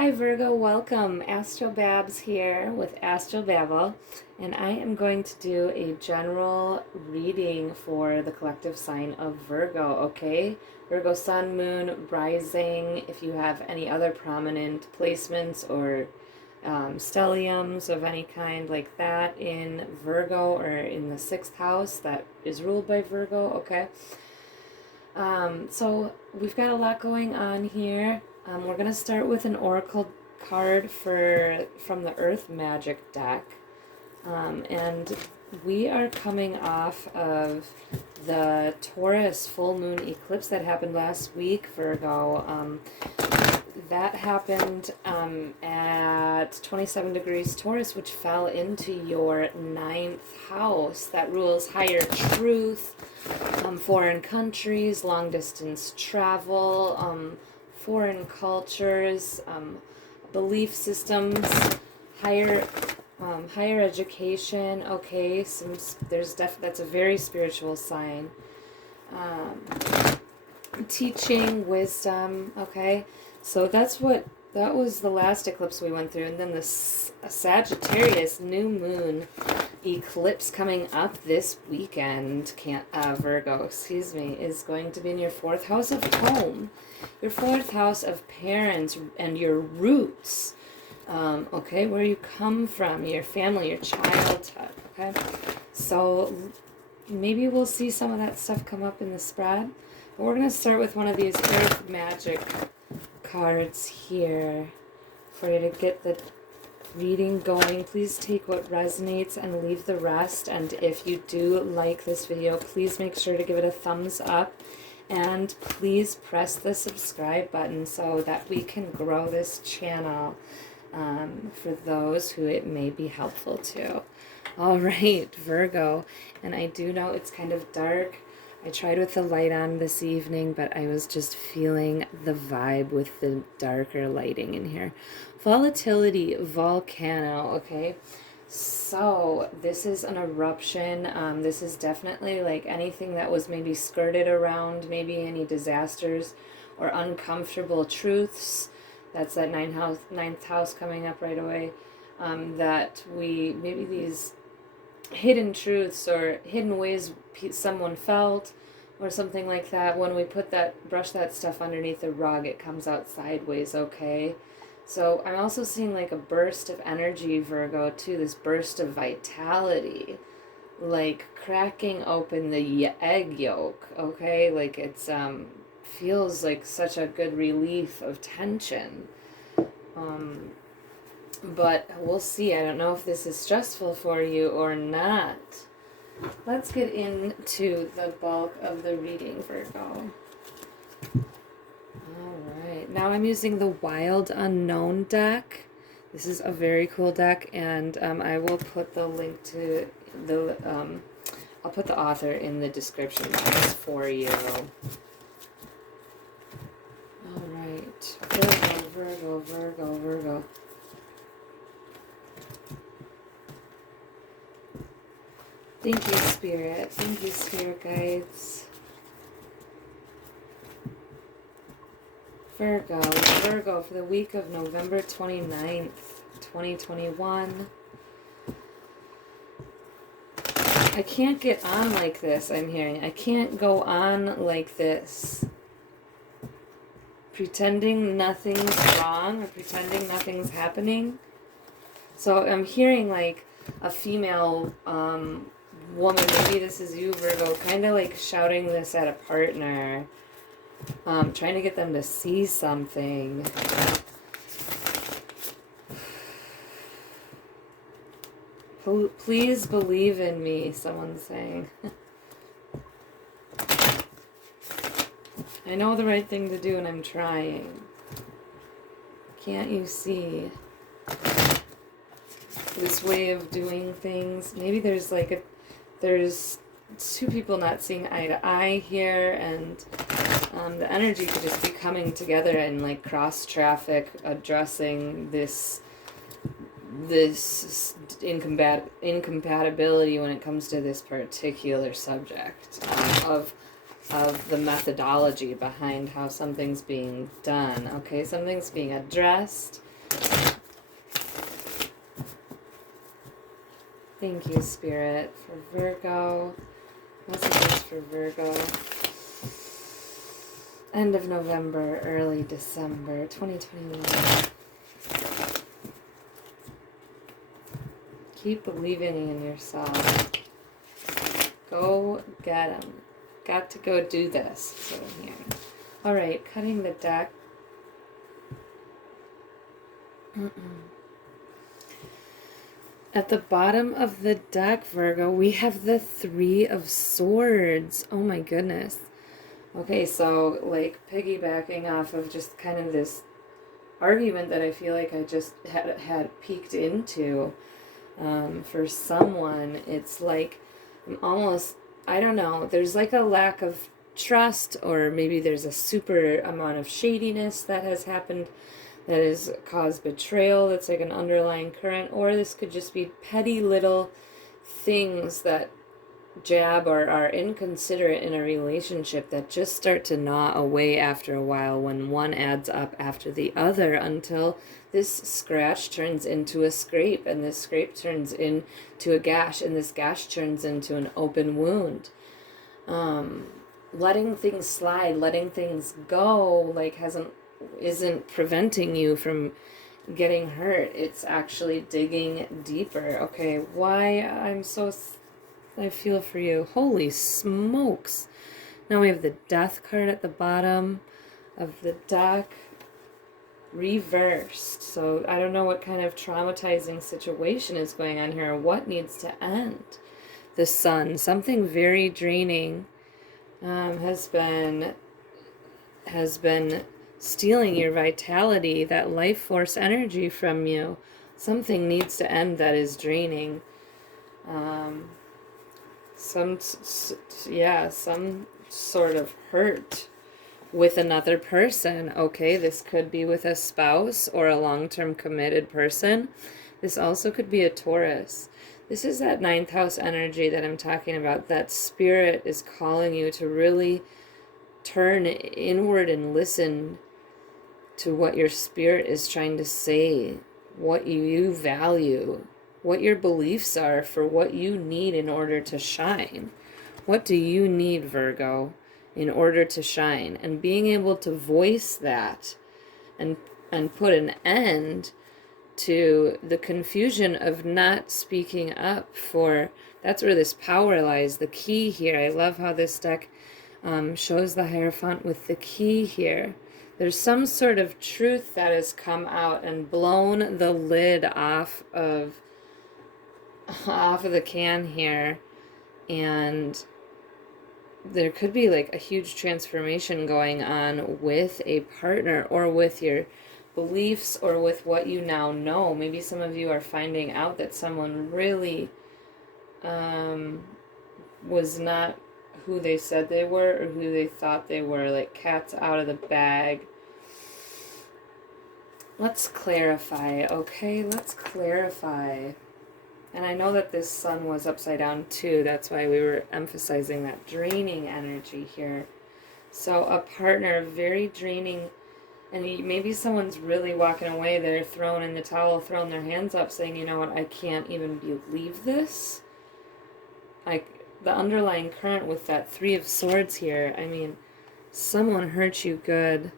Hi Virgo, welcome. AstralBabz here with Astral Babble, and I am going to do a general reading for the collective sign of Virgo, okay? Virgo sun, moon, rising, if you have any other prominent placements or stelliums of any kind like that in Virgo or in the 6th house that is ruled by Virgo, okay? So we've got a lot going on here. We're going to start with an oracle card from the Earth Magic deck. And we are coming off of the Taurus full moon eclipse that happened last week, Virgo. That happened at 27 degrees Taurus, which fell into your 9th house that rules higher truth, foreign countries, long distance travel, foreign cultures, belief systems, higher education. Okay, that's a very spiritual sign. Teaching, wisdom. Okay, so that was the last eclipse we went through, and then the Sagittarius new moon eclipse coming up this weekend, Virgo, is going to be in your 4th house of home, your 4th house of parents and your roots, okay, where you come from, your family, your childhood, okay? So maybe we'll see some of that stuff come up in the spread. But we're going to start with one of these Earth Magic cards here for you to get the reading going. Please take what resonates and leave the rest. And if you do like this video, please make sure to give it a thumbs up. And please press the subscribe button so that we can grow this channel for those who it may be helpful to. All right, Virgo. And I do know it's kind of dark. I tried with the light on this evening, but I was just feeling the vibe with the darker lighting in here. Volatility, volcano, okay? So this is an eruption. This is definitely like anything that was maybe skirted around, maybe any disasters or uncomfortable truths. That's that 9th house coming up right away. That maybe these hidden truths or hidden ways someone felt or something like that. When we brush that stuff underneath the rug, it comes out sideways, okay? So I'm also seeing like a burst of energy, Virgo, too, this burst of vitality, like cracking open the egg yolk, okay? Like it's feels like such a good relief of tension. But we'll see. I don't know if this is stressful for you or not. Let's get into the bulk of the reading, Virgo. Alright. Now I'm using the Wild Unknown deck. This is a very cool deck, and I will put the link to the... I'll put the author in the description box for you. Alright. Virgo. Thank you, Spirit. Thank you, Spirit Guides. Virgo for the week of November 29th, 2021. I can't get on like this, I'm hearing. I can't go on like this. Pretending nothing's wrong or pretending nothing's happening. So I'm hearing like a female woman, maybe this is you, Virgo, kind of like shouting this at a partner, trying to get them to see something. Please believe in me, someone's saying. I know the right thing to do and I'm trying. Can't you see this way of doing things? Maybe there's like there's two people not seeing eye to eye here, and the energy could just be coming together and like cross traffic, addressing this incompatibility when it comes to this particular subject of the methodology behind how something's being done. Okay, something's being addressed Thank you, Spirit, for Virgo. Messages for Virgo. End of November, early December 2021. Keep believing in yourself. Go get them. Got to go do this. That's what I'm hearing. All right, cutting the deck. At the bottom of the deck, Virgo, we have the Three of Swords. Oh my goodness. Okay, so like piggybacking off of just kind of this argument that I feel like I just had peeked into. For someone, it's like I'm almost, I don't know, there's like a lack of trust, or maybe there's a super amount of shadiness that has happened that has caused betrayal. That's like an underlying current, or this could just be petty little things that jab or are inconsiderate in a relationship that just start to gnaw away after a while, when one adds up after the other, until this scratch turns into a scrape, and this scrape turns into a gash, and this gash turns into an open wound. Letting things slide, letting things go, like isn't preventing you from getting hurt. It's actually digging deeper. Okay, why I feel for you. Holy smokes. Now we have the Death card at the bottom of the deck, reversed. So I don't know what kind of traumatizing situation is going on here, or what needs to end. The Sun, something very draining, has been stealing your vitality, that life force energy from you. Something needs to end that is draining. Some sort of hurt with another person. Okay, this could be with a spouse or a long-term committed person. This also could be a Taurus. This is that 9th house energy that I'm talking about. That Spirit is calling you to really turn inward and listen to what your spirit is trying to say, what you value, what your beliefs are for what you need in order to shine. What do you need, Virgo, in order to shine? And being able to voice that and put an end to the confusion of not speaking up for, that's where this power lies, the key here. I love how this deck shows the Hierophant with the key here. There's some sort of truth that has come out and blown the lid off of the can here, and there could be like a huge transformation going on with a partner, or with your beliefs, or with what you now know. Maybe some of you are finding out that someone really was not who they said they were, or who they thought they were, like cats out of the bag. Let's clarify, okay? Let's clarify. And I know that this Sun was upside down too. That's why we were emphasizing that draining energy here. So a partner, very draining, and maybe someone's really walking away. They're throwing in the towel, throwing their hands up, saying, you know what, I can't even believe this. The underlying current with that Three of Swords here, I mean, someone hurt you good.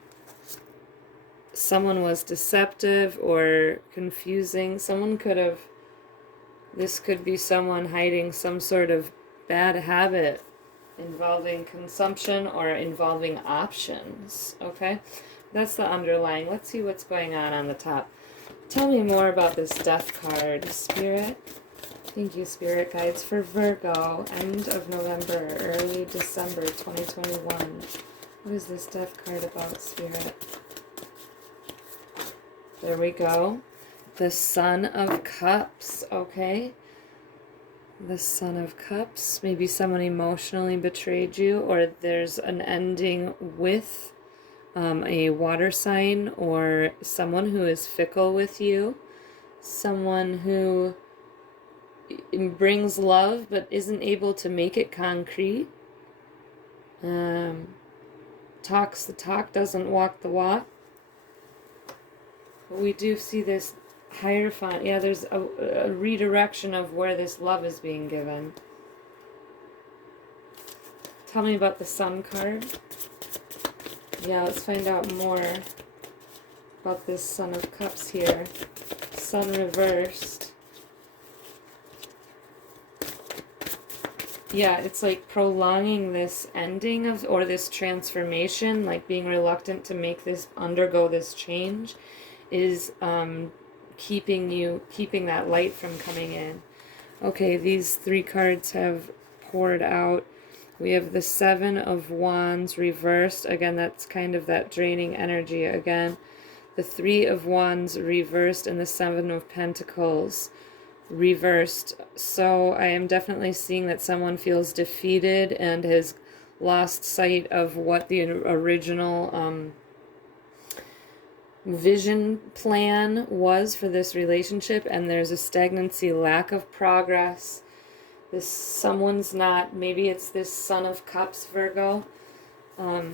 Someone was deceptive or confusing. Someone could have, this could be someone hiding some sort of bad habit involving consumption or involving options, okay? That's the underlying. Let's see what's going on the top. Tell me more about this Death card, Spirit. Thank you, Spirit Guides, for Virgo, end of November, early December 2021. What is this Death card about, Spirit? There we go. The Son of Cups, okay? The Son of Cups. Maybe someone emotionally betrayed you, or there's an ending with a water sign, or someone who is fickle with you. Someone who brings love but isn't able to make it concrete. Talks the talk, doesn't walk the walk. But we do see this Hierophant. Yeah, there's a redirection of where this love is being given. Tell me about the Sun card. Yeah, let's find out more about this Son of Cups here. Sun reversed. Yeah, it's like prolonging this ending of, or this transformation, like being reluctant to undergo this change, is keeping that light from coming in. Okay, these 3 cards have poured out. We have the 7 of Wands reversed. Again, that's kind of that draining energy again. The 3 of Wands reversed and the 7 of Pentacles reversed. So I am definitely seeing that someone feels defeated and has lost sight of what the original vision plan was for this relationship, and there's a stagnancy, lack of progress. Someone's not, maybe it's this Son of Cups, Virgo.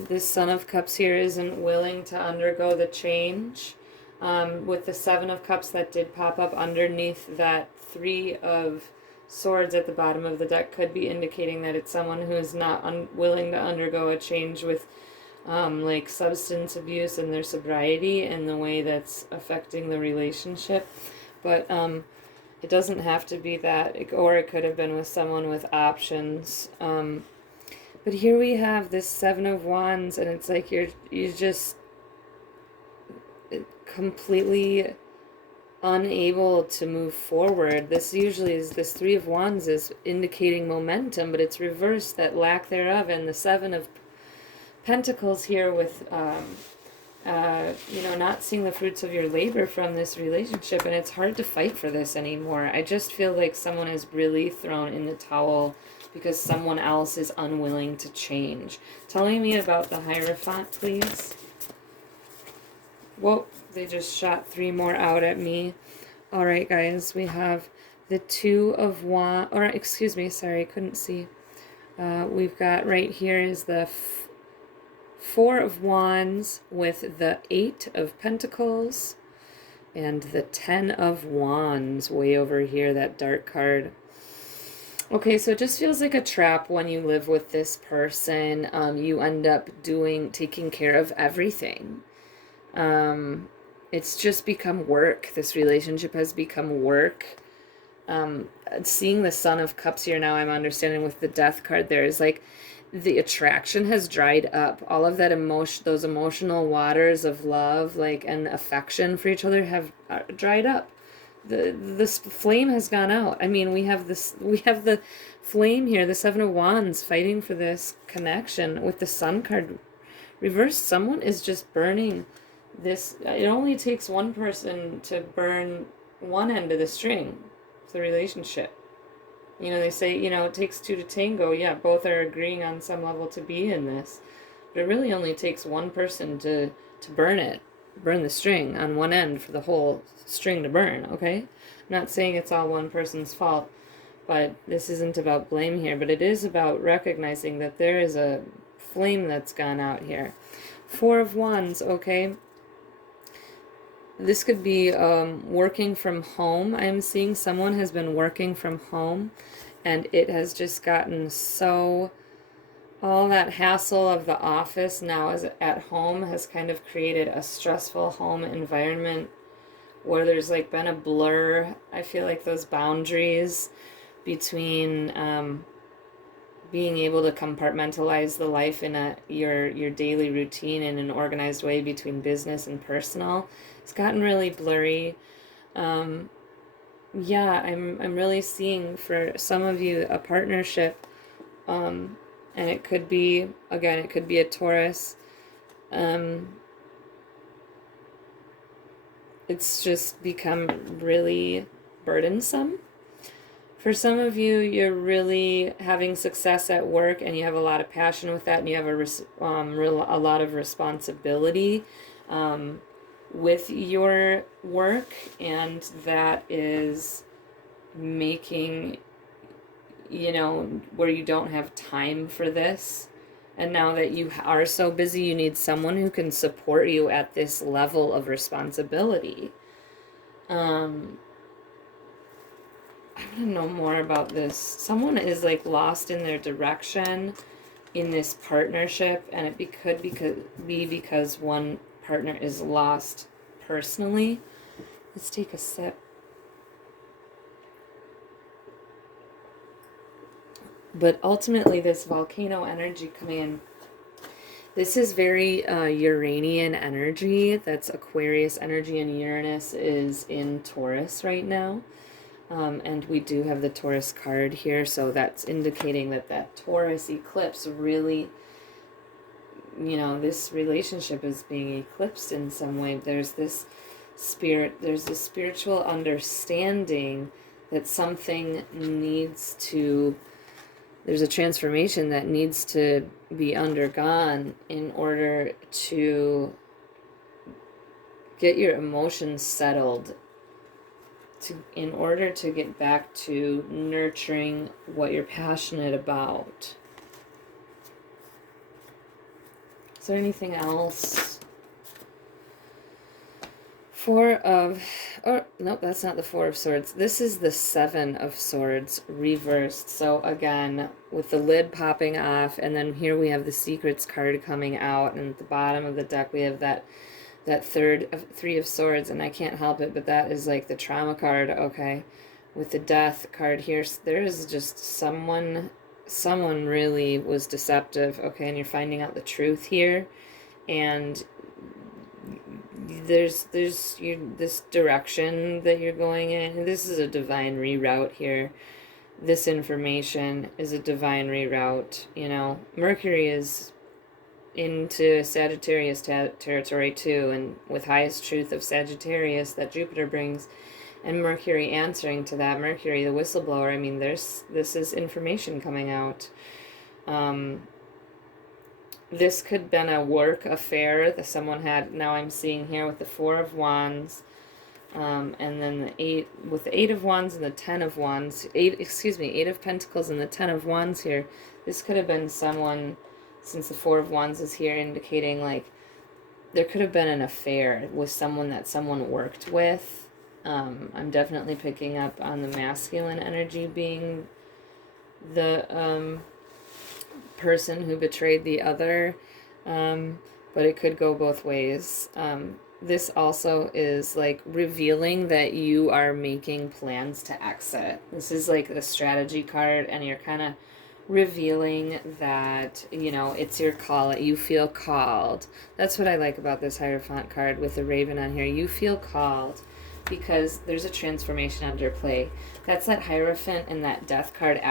This Son of Cups here isn't willing to undergo the change. With the 7 of Cups that did pop up underneath that 3 of Swords at the bottom of the deck could be indicating that it's someone who is not willing to undergo a change with like substance abuse and their sobriety and the way that's affecting the relationship. But it doesn't have to be that, or it could have been with someone with options. But here we have this 7 of Wands, and it's like you're just completely unable to move forward. This usually is, this 3 of Wands is indicating momentum, but it's reversed, that lack thereof, and the 7 of Pentacles here with you know, not seeing the fruits of your labor from this relationship, and it's hard to fight for this anymore. I just feel like someone is really thrown in the towel because someone else is unwilling to change. Telling me about the Hierophant, please. Whoa, they just shot 3 more out at me. Alright, guys, we have the 2 of Wands, or excuse me, sorry, I couldn't see. We've got right here is the 4 of Wands with the 8 of Pentacles and the 10 of Wands way over here, that dark card. Okay, so it just feels like a trap when you live with this person. You end up taking care of everything. It's just become work. This relationship has become work. Seeing the Son of Cups here now, I'm understanding with the Death card there is like the attraction has dried up. All of that emotion, those emotional waters of love, like, and affection for each other have dried up. This flame has gone out. I mean, we have the flame here, the 7 of Wands, fighting for this connection with the Sun card reversed. Someone is just burning this. It only takes one person to burn one end of the string of the relationship. You know, they say, you know, it takes 2 to tango. Yeah, both are agreeing on some level to be in this. But it really only takes one person to burn the string on one end for the whole string to burn, okay? I'm not saying it's all one person's fault, but this isn't about blame here, but it is about recognizing that there is a flame that's gone out here. 4 of Wands, okay? This could be working from home. I'm seeing someone has been working from home, and it has just gotten so... all that hassle of the office now is at home has kind of created a stressful home environment where there's like been a blur. I feel like those boundaries between being able to compartmentalize the life in your daily routine in an organized way between business and personal, it's gotten really blurry. Yeah, I'm really seeing for some of you a partnership, and it could be, again, it could be a Taurus. It's just become really burdensome. For some of you, you're really having success at work and you have a lot of passion with that, and you have a lot of responsibility with your work, and that is making, you know, where you don't have time for this And now that you are so busy, you need someone who can support you at this level of responsibility. I want to know more about this. Someone is like lost in their direction in this partnership, and it could be because one partner is lost personally. Let's take a sip. But ultimately, this volcano energy coming in, this is very Uranian energy. That's Aquarius energy, and Uranus is in Taurus right now. And we do have the Taurus card here, so that's indicating that that Taurus eclipse really, you know, this relationship is being eclipsed in some way. There's this spiritual understanding that something needs to, there's a transformation that needs to be undergone in order to get your emotions settled, in order to get back to nurturing what you're passionate about. Is there anything else? Nope, that's not the Four of Swords. This is the Seven of Swords reversed. So again, with the lid popping off, and then here we have the Secrets card coming out, and at the bottom of the deck we have that Three of Swords, and I can't help it, but that is like the trauma card, okay? With the Death card here, there is just someone really was deceptive, okay? And you're finding out the truth here, and there's this direction that you're going in. This is a divine reroute here. This information is a divine reroute, you know. Mercury is into Sagittarius territory too, and with highest truth of Sagittarius that Jupiter brings, and Mercury answering to that, Mercury the whistleblower. I mean, this is information coming out. This could have been a work affair that someone had. Now I'm seeing here with the Four of Wands, and then the Eight of Wands and the Ten of Wands. Eight of Pentacles and the Ten of Wands here. This could have been someone, since the Four of Wands is here, indicating like there could have been an affair with someone that someone worked with. I'm definitely picking up on the masculine energy being the person who betrayed the other, but it could go both ways. This also is like revealing that you are making plans to exit. This is like a strategy card, and you're kind of revealing that, you know, it's your call, you feel called. That's what I like about this Hierophant card with the raven on here. You feel called because there's a transformation under play. That's that Hierophant and that Death card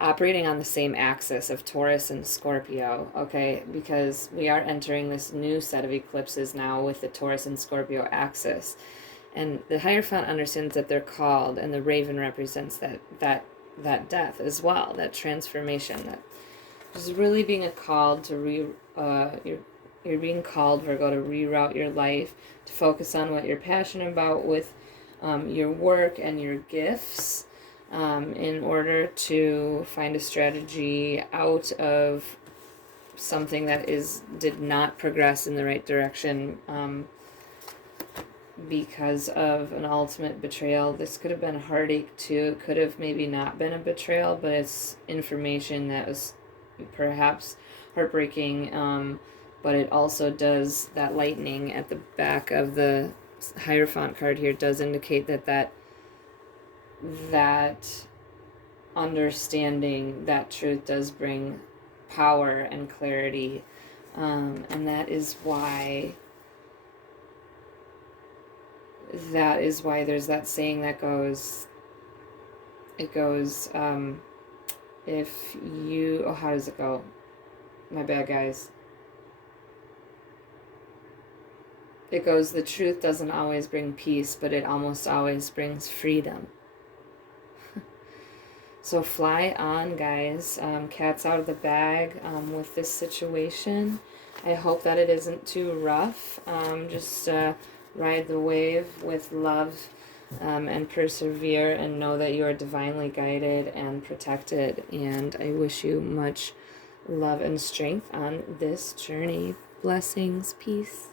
operating on the same axis of Taurus and Scorpio, okay? Because we are entering this new set of eclipses now with the Taurus and Scorpio axis. And the Hierophant understands that they're called, and the raven represents that death as well, that transformation, that is really being called to you're being called, Virgo, to reroute your life, to focus on what you're passionate about with your work and your gifts, in order to find a strategy out of something that did not progress in the right direction, because of an ultimate betrayal. This could have been a heartache too. It could have maybe not been a betrayal, but it's information that was perhaps heartbreaking, but it also does, that lightning at the back of the Hierophant card here does indicate that understanding, that truth does bring power and clarity, and that is why there's that saying that goes, if you, how does it go? My bad, guys. It goes, the truth doesn't always bring peace, but it almost always brings freedom. So fly on, guys. Cat's out of the bag with this situation. I hope that it isn't too rough. Just ride the wave with love. and persevere and know that you are divinely guided and protected. And I wish you much love and strength on this journey. Blessings. Peace.